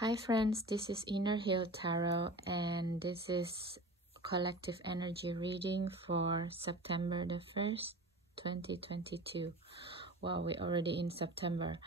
Hi friends, this is Inner Heal Tarot and this is collective energy reading for September the 1st, 2022. Wow, we're already in September.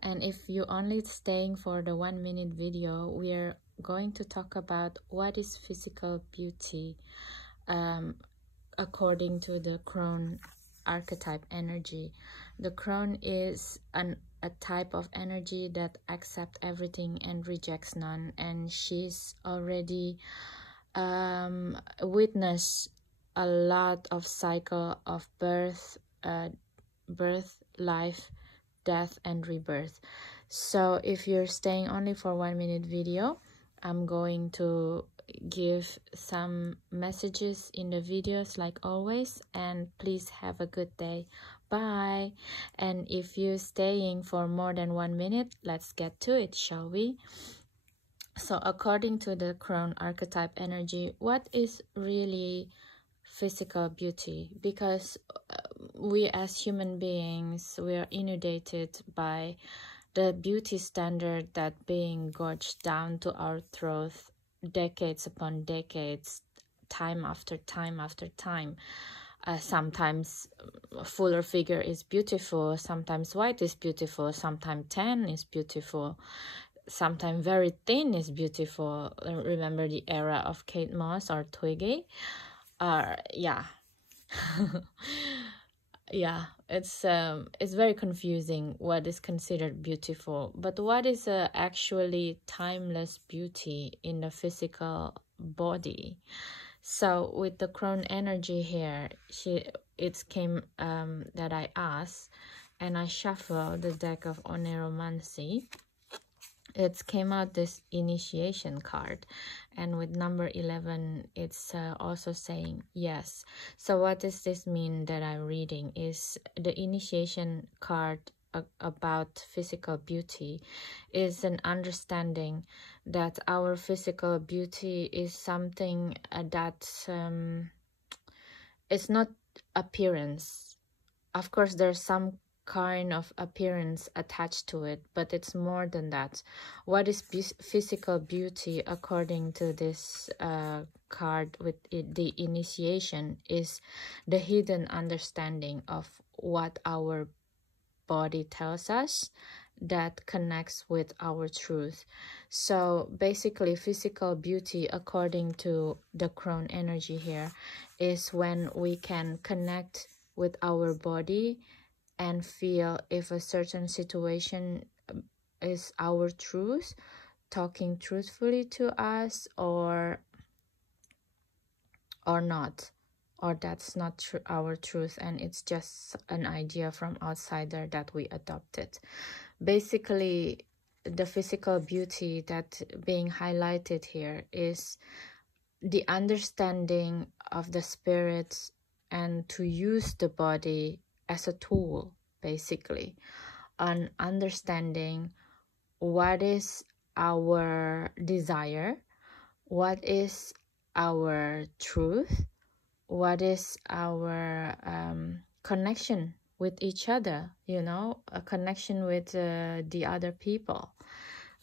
And if you're only staying for the 1-minute video, we're going to talk about what is physical beauty according to the crone archetype energy. The crone is a type of energy that accepts everything and rejects none, and she's already witnessed a lot of cycle of birth, life, death, and rebirth. So if you're staying only for 1-minute video, I'm going to give some messages in the videos like always, and please have a good day. Bye. And if you're staying for more than 1 minute, let's get to it, shall we? So according to the crone archetype energy, what is really physical beauty? Because we as human beings, we are inundated by the beauty standard that being gorged down to our throat decades upon decades, time after time after time. Sometimes fuller figure is beautiful, sometimes white is beautiful, sometimes tan is beautiful, sometimes very thin is beautiful. Remember the era of Kate Moss or Twiggy? Yeah. Yeah, it's very confusing what is considered beautiful, but what is actually timeless beauty in the physical body? So with the crone energy here, it came that I asked, and I shuffled the deck of Oneromancy. It came out this initiation card, and with number 11 it's also saying yes. So what does this mean that I'm reading is the initiation card about physical beauty is an understanding that our physical beauty is something that it's not appearance. Of course there's some kind of appearance attached to it, but it's more than that. What is physical beauty according to this card with the initiation is the hidden understanding of what our body tells us that connects with our truth. So basically physical beauty according to the crone energy here is when we can connect with our body and feel if a certain situation is our truth, talking truthfully to us, or not, or that's not our truth and it's just an idea from outsider that we adopted. Basically the physical beauty that being highlighted here is the understanding of the spirit and to use the body as a tool, basically, on understanding what is our desire, what is our truth, what is our connection with each other, you know, a connection with the other people.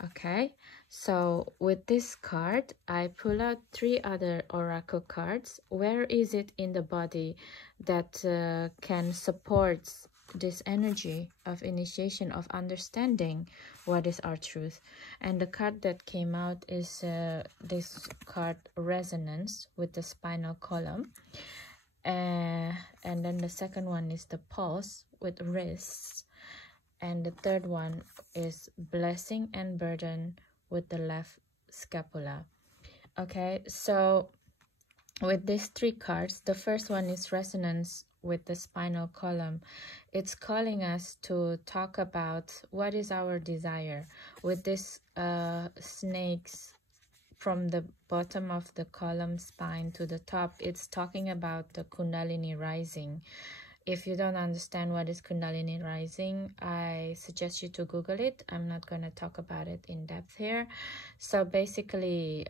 Okay, so with this card I pull out 3 other oracle cards. Where is it in the body that can support this energy of initiation, of understanding what is our truth? And the card that came out is this card, resonance, with the spinal column, and then the second one is the pulse with wrists, and the third one is blessing and burden with the left scapula. Okay, so with these 3 cards, the first one is resonance with the spinal column. It's calling us to talk about what is our desire. With this snakes from the bottom of the column spine to the top, it's talking about the Kundalini rising. If you don't understand what is Kundalini rising, I suggest you to Google it. I'm not going to talk about it in depth here. So basically,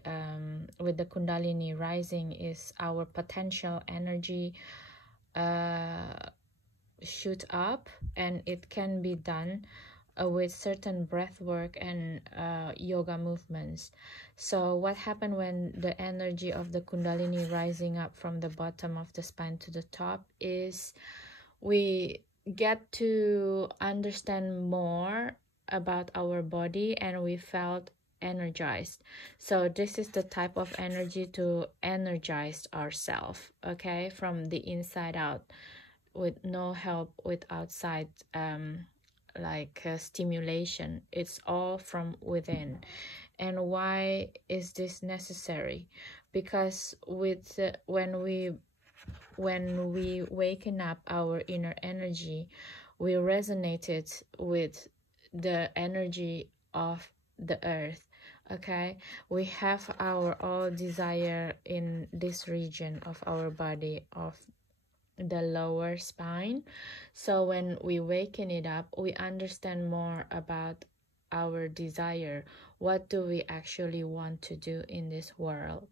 with the Kundalini rising is our potential energy shoot up, and it can be done with certain breath work and yoga movements. So what happened when the energy of the Kundalini rising up from the bottom of the spine to the top is we get to understand more about our body, and we felt energized. So this is the type of energy to energize ourselves, okay, from the inside out, with no help with outside stimulation. It's all from within. And why is this necessary? Because with when we waken up our inner energy, we resonated with the energy of the earth. Okay, we have our all desire in this region of our body, of the lower spine. So when we waken it up, we understand more about our desire. What do we actually want to do in this world,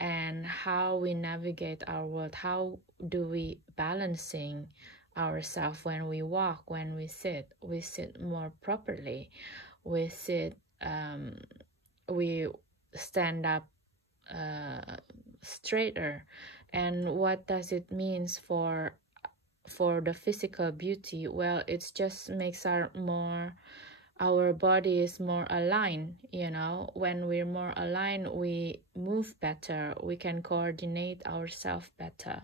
and how we navigate our world? How do we balancing ourselves? When we walk, when we sit more properly. We sit we stand up straighter. And what does it means for the physical beauty? Well, it just makes our body is more aligned. When we're more aligned, we move better, we can coordinate ourselves better.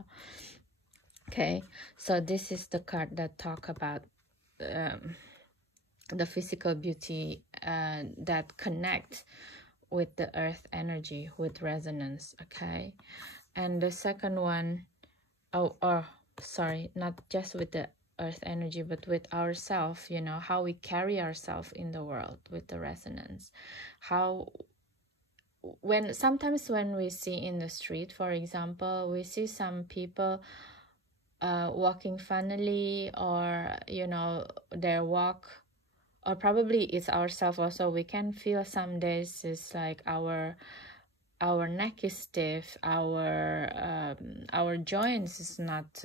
Okay, so this is the card that talk about the physical beauty that connect with the earth energy, with resonance. Okay, and the second one, not just with the earth energy, but with ourselves, how we carry ourselves in the world with the resonance. Sometimes when we see in the street, for example, we see some people walking funnily, or their walk, or probably it's ourselves also, we can feel some days it's like our neck is stiff, our joints is not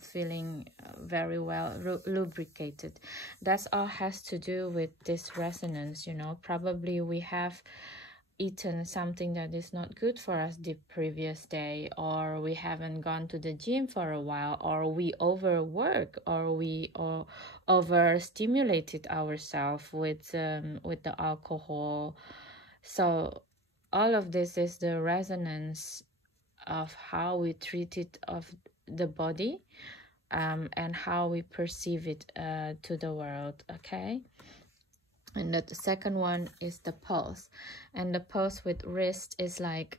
feeling very well lubricated. That's all has to do with this resonance. Probably we have eaten something that is not good for us the previous day, or we haven't gone to the gym for a while, or we overwork, or we overstimulated ourselves with the alcohol. So all of this is the resonance of how we treat it, of the body, and how we perceive it to the world. Okay, and the second one is the pulse. And the pulse with wrist is like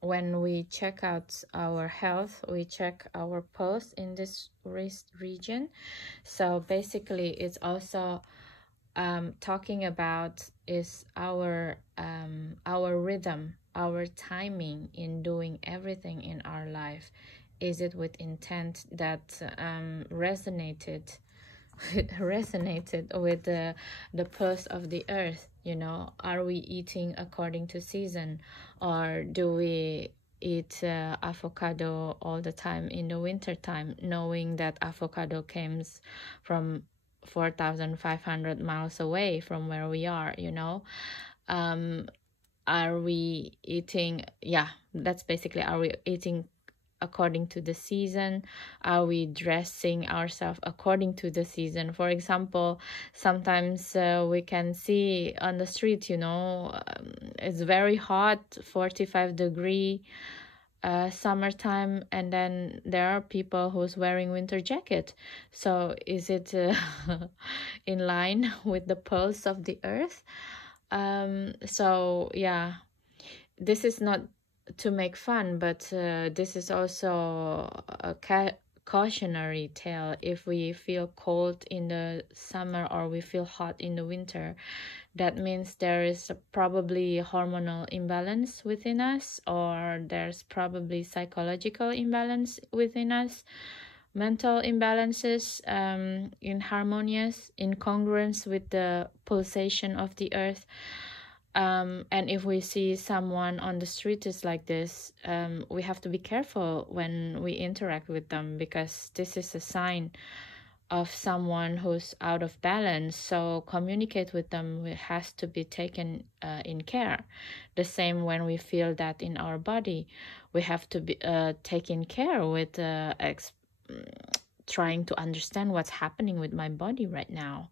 when we check out our health, we check our pulse in this wrist region. So basically it's also talking about is our rhythm, our timing in doing everything in our life. Is it with intent that resonated with the pulse of the earth? Are we eating according to season, or do we eat avocado all the time in the winter time, knowing that avocado comes from 4,500 miles away from where we are? Are we eating, that's basically, are we eating according to the season? Are we dressing ourselves according to the season? For example, sometimes we can see on the street, it's very hot, 45-degree summertime, and then there are people who's wearing winter jacket. So is it in line with the pulse of the earth? So yeah, this is not to make fun, but this is also a cautionary tale. If we feel cold in the summer, or we feel hot in the winter, that means there is probably hormonal imbalance within us, or there's probably psychological imbalance within us, mental imbalances, in congruence with the pulsation of the earth. And if we see someone on the street is like this, we have to be careful when we interact with them, because this is a sign of someone who's out of balance. So communicate with them has to be taken in care. The same when we feel that in our body, we have to be taken care with trying to understand what's happening with my body right now.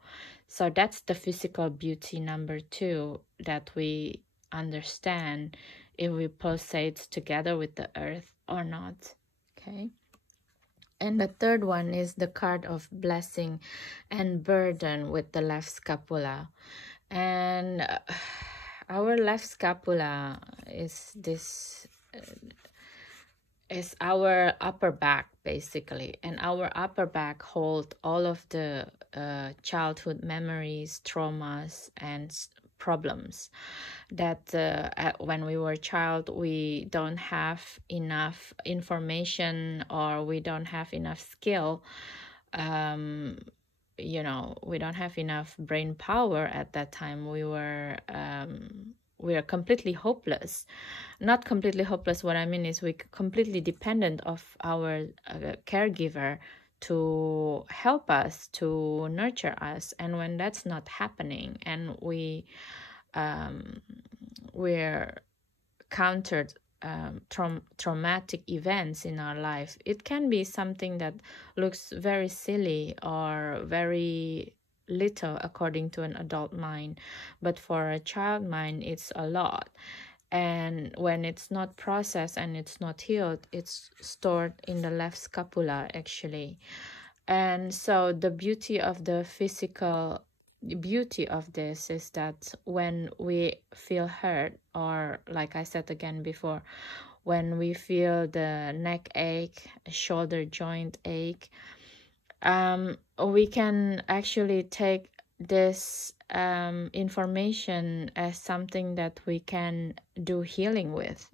So that's the physical beauty number 2, that we understand if we pulsate together with the earth or not. Okay. And the third one is the card of blessing and burden with the left scapula. And our left scapula is this is our upper back, basically. And our upper back hold all of the childhood memories, traumas, and problems that when we were a child, we don't have enough information, or we don't have enough skill. We don't have enough brain power at that time. We were completely hopeless. Not completely hopeless. What I mean is we completely dependent of our caregiver to help us, to nurture us. And when that's not happening, and we're countered traumatic events in our life, it can be something that looks very silly or very little according to an adult mind, but for a child mind it's a lot. And when it's not processed and it's not healed, it's stored in the left scapula, actually. And so the beauty of this is that when we feel hurt, or like I said again before, when we feel the neck ache, shoulder joint ache, we can actually take this information as something that we can do healing with.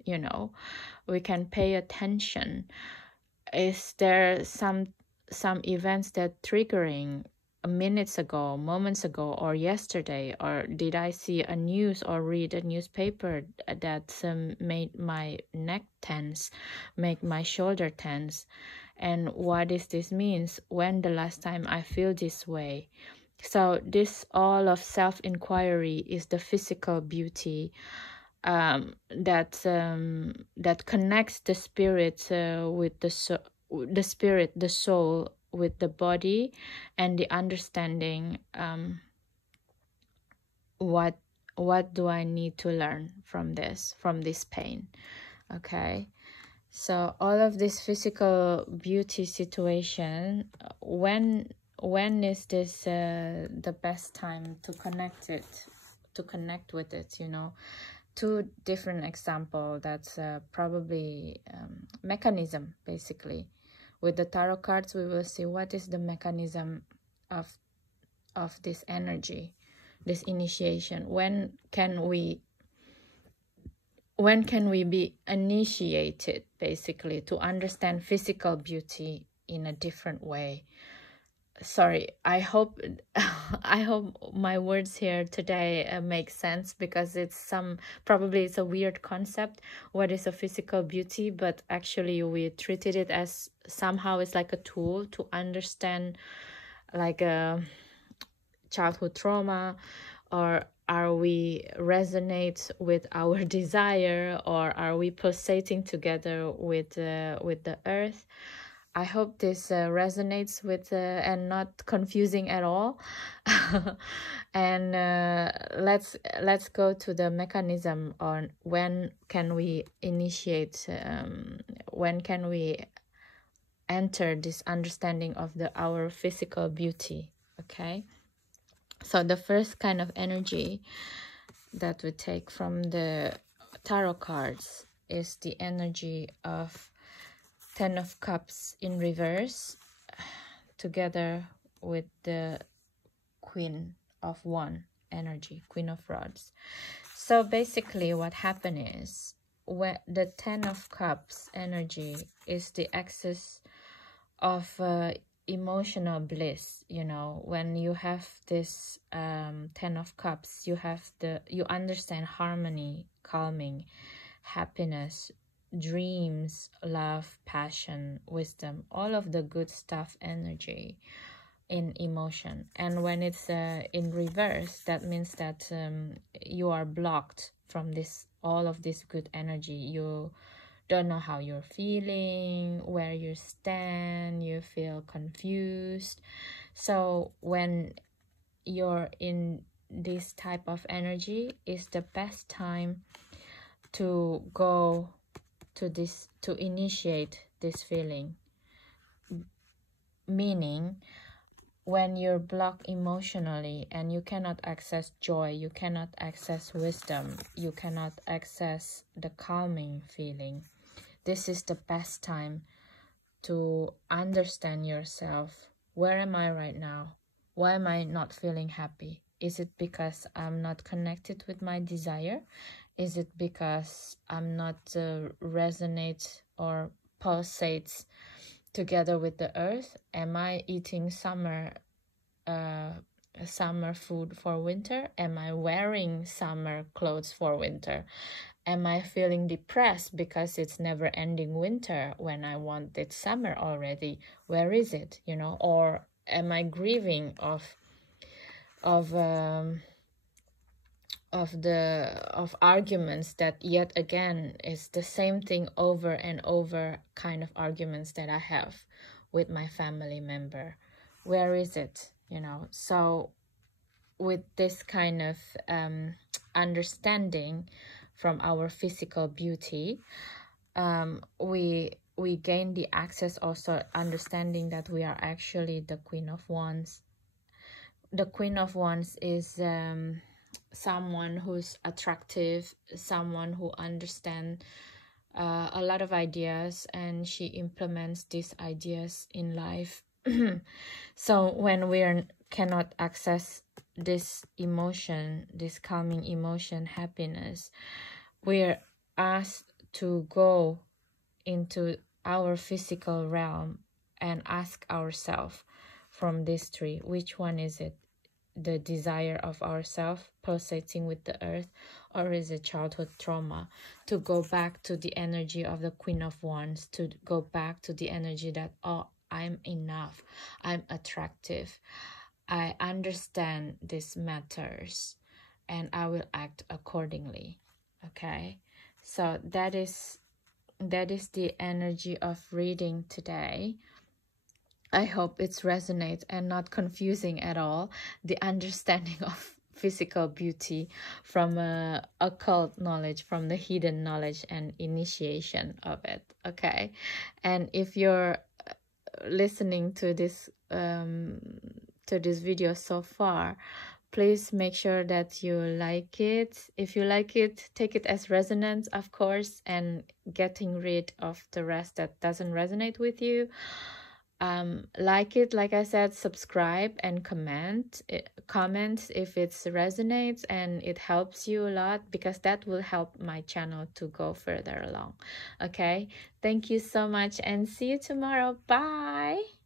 We can pay attention. Is there some events that triggering minutes ago, moments ago, or yesterday, or did I see a news or read a newspaper that made my neck tense, make my shoulder tense? And what does this means? When the last time I feel this way? So this all of self-inquiry is the physical beauty that connects the spirit with the soul with the body, and the understanding what do I need to learn from this pain. Okay. So all of this physical beauty situation, when is this the best time to connect with it? Two different example. That's probably mechanism, basically. With the tarot cards, we will see what is the mechanism of this energy, this initiation. When can we be initiated, basically, to understand physical beauty in a different way? Sorry, I hope my words here today make sense, because probably it's a weird concept. What is a physical beauty? But actually we treated it as somehow it's like a tool to understand, like a childhood trauma, or are we resonate with our desire, or are we pulsating together with the earth? I hope this resonates with and not confusing at all. And let's go to the mechanism on when can we initiate, when can we enter this understanding of our physical beauty. Okay. So the first kind of energy that we take from the tarot cards is the energy of Ten of Cups in reverse, together with the Queen of Wands energy, Queen of Rods. So basically what happened is, when the Ten of Cups energy is the axis of emotional bliss. When you have this Ten of Cups, you understand harmony, calming, happiness, dreams, love, passion, wisdom, all of the good stuff energy in emotion. And when it's in reverse, that means that you are blocked from this, all of this good energy. You don't know how you're feeling, where you stand, you feel confused. So when you're in this type of energy, is the best time to go to this, to initiate this feeling. Meaning, when you're blocked emotionally and you cannot access joy, you cannot access wisdom, you cannot access the calming feeling, this is the best time to understand yourself. Where am I right now? Why am I not feeling happy? Is it because I'm not connected with my desire? Is it because I'm not resonate or pulsates together with the earth? Am I eating summer food for winter? Am I wearing summer clothes for winter? Am I feeling depressed because it's never ending winter when I want it summer already? Where is it, you know? Or am I grieving of arguments that yet again is the same thing over and over, kind of arguments that I have with my family member? Where is it, you know? So with this kind of understanding from our physical beauty, we gain the access, also understanding that we are actually the Queen of Wands. The Queen of Wands is someone who's attractive, someone who understands a lot of ideas, and she implements these ideas in life. So when we cannot access this emotion, this calming emotion, happiness, we're asked to go into our physical realm and ask ourselves from these three, which one is it? The desire of ourself pulsating with the earth, or is it childhood trauma? To go back to the energy of the Queen of Wands, to go back to the energy that, oh, I'm enough, I'm attractive, I understand this matters, and I will act accordingly. Okay, so that is the energy of reading today. I hope it's resonate and not confusing at all, the understanding of physical beauty from occult knowledge, from the hidden knowledge and initiation of it. Okay, and if you're listening to this video so far, please make sure that you like it. If you like it, take it as resonance, of course, and getting rid of the rest that doesn't resonate with you. Like it, like I said, subscribe and comment if it resonates and it helps you a lot, because that will help my channel to go further along. Okay, thank you so much and see you tomorrow. Bye.